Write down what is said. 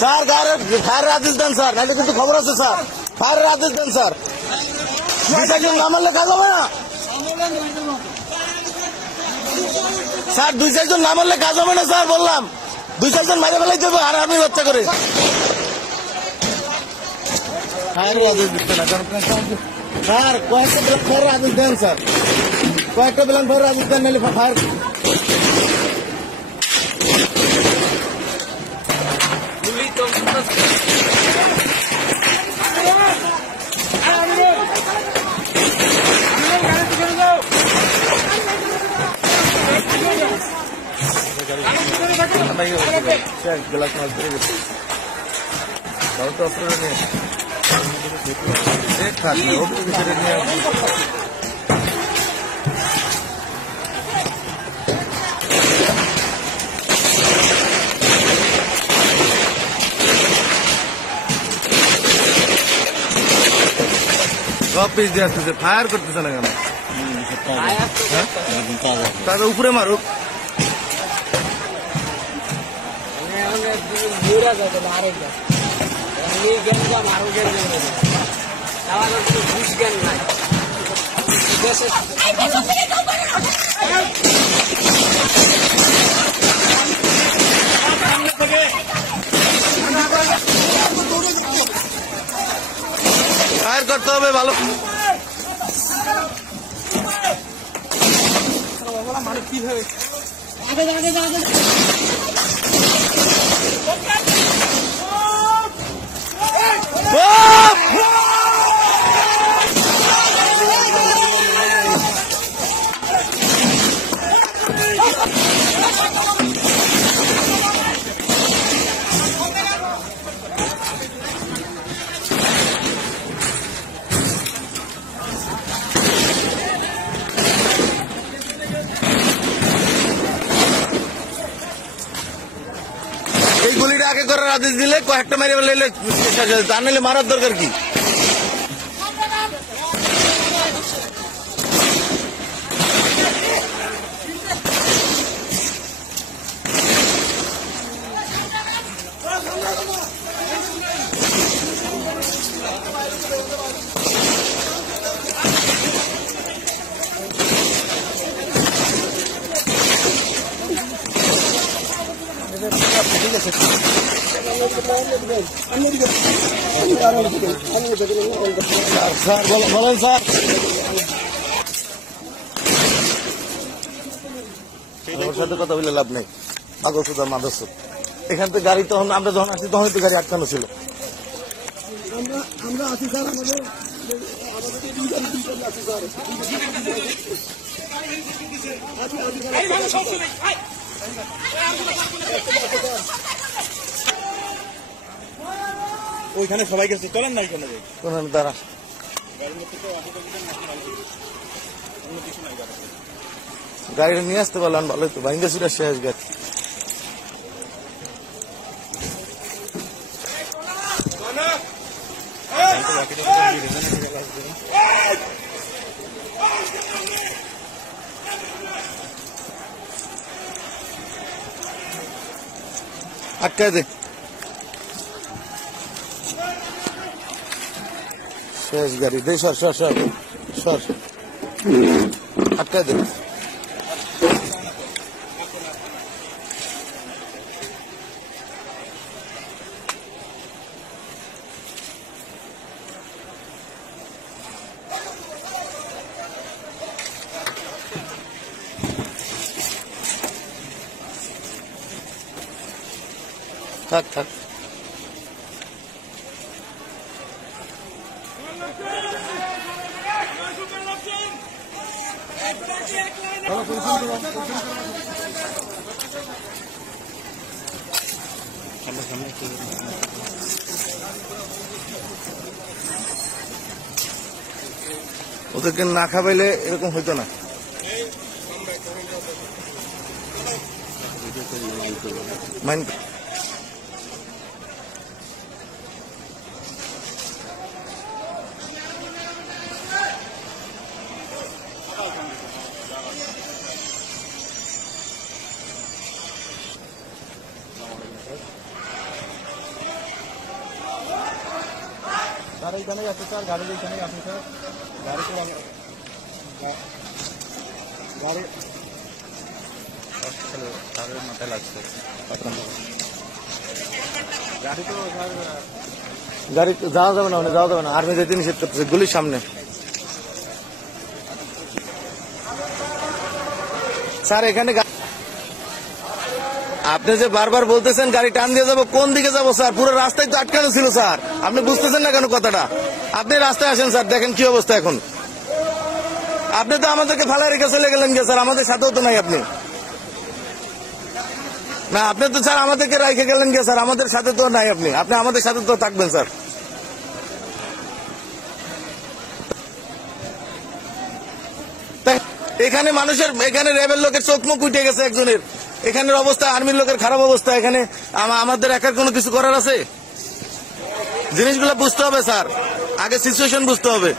Sir ফায়ারের আদেশ দেন sir, নাহলে কিন্তু খবর আছে স্যার। ফায়ারের আদেশ দেন স্যার, 2-4 জন না মারলে কাজ হবে না স্যার। 2-4 জন না মারলে কাজ হবে না স্যার, বললাম 2-4 জন মারে ফেলাই দেবো আর আমি বাচ্চা করে। ফায়ারের আদেশ দিচ্ছে না স্যার, কয়েকটা ব্ল্যাক ফায়ারের আদেশ দেন স্যার, কয়েকটা ব্ল্যাক ফায়ারের আদেশ দেন, নাহলে ফায়ার। গ্লাস মাছ ধরে গেছে তো আপনারা নিয়ে সব পিস দিয়ে আসতেছে, ফায়ার করতেছে না কেন? তাদের উপরে মারুক। ফায়ার করতে হবে ভালো। মানে কি হবে এই গুলিটা আগে করার আদেশ দিলে কয়েকটা মেরে ফেলে তা নিলে মারার দরকার কি? স্যার বলেন স্যার, ওর সাথে কথা বলে লাভ নেই। মাদক মাদক এখান থেকে গাড়ি তখন আমরা যখন আসছি তখন তো গাড়ি আটকানো ছিল। আমরা আছি স্যার, আমাদের ওইখানে সবাই গেছে, চলেন না এখানে দাঁড়া। গাড়িটা নিয়ে আসতে পারলাম ভালোই তো, ভাইঙ্গা ছিল শেষ গাড়ি। আটকায় দে, শেষ গাড়ি দে, সর সর সর সর, আটকায় দে। থাক থাক, ওদেরকে না খাবাইলে এরকম হইতো না। মাইন্ড স্যার এইখানেই আছে স্যার, গাড়ির এইখানেই আছে স্যার। গাড়িতে গাড়ি স্যারের মাথায় লাগছে। গাড়ি তো স্যার গাড়ি যাওয়া যাবে না, মানে যাওয়া যাবে না, আর্মি যেতে নিষেধ করতেছে গুলির সামনে। স্যার এখানে আপনি যে বারবার বলতেছেন গাড়ি টান দিয়ে যাবো, কোন দিকে যাবো স্যার? পুরো রাস্তায় তো আটকানো ছিল স্যার, আপনি বুঝতেছেন না কেন কথাটা? আপনি রাস্তায় আসেন স্যার, দেখেন কি অবস্থা এখন। আপনি তো আমাদেরকে ফালা রেখে চলে গেলেন গে স্যার, আমাদের সাথেও তো নাই আপনি। না আপনি তো স্যার আমাদেরকে রেখে গেলেন গে স্যার, আমাদের সাথে তো নাই আপনি। আপনি আমাদের সাথে তো থাকবেন স্যার। এখানে মানুষের, এখানে র্যাবের লোকের চোখ মুখ উঠে গেছে একজনের, এখানের অবস্থা, আর্মির লোকের খারাপ অবস্থা। এখানে আমাদের একার কোনো কিছু করার আছে? জিনিসগুলো বুঝতে হবে স্যার, আগে সিচুয়েশন বুঝতে হবে।